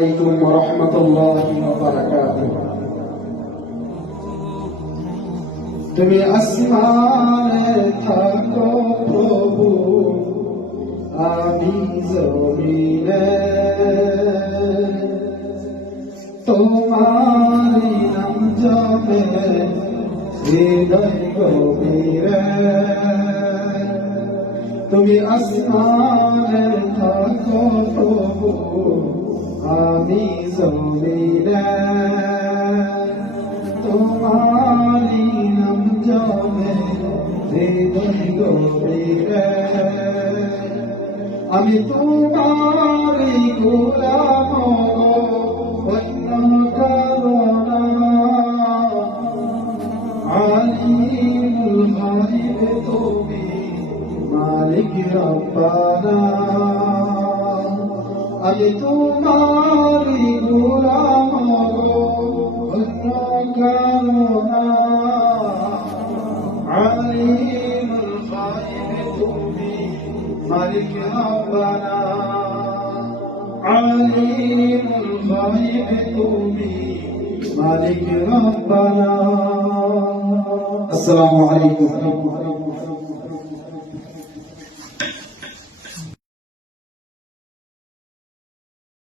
আলাইকুম ওয়া রাহমাতুল্লাহি ওয়া বারাকাতুহু। তুমি আসমানে থাকো প্রভু, আমি জমিনে, তোমারি নাম জপে হৃদয় গভীরে। তুমি আসমানে থাকো প্রভু, আমি জমিনে, তোমারি নাম জপে হৃদয় গভীরে। আমি তোমারি গোলাম, অন্য কারো না। আলিমুল গায়ব তুমি, মালিক রব্বানা। আমি তোমারি গোলাম, অন্য কারো না। আলিমুল গায়ব তুমি, মালিক রব্বানা। আলিমুল গায়ব তুমি, মালিক রব্বানা। আসসালামু আলাইকুম।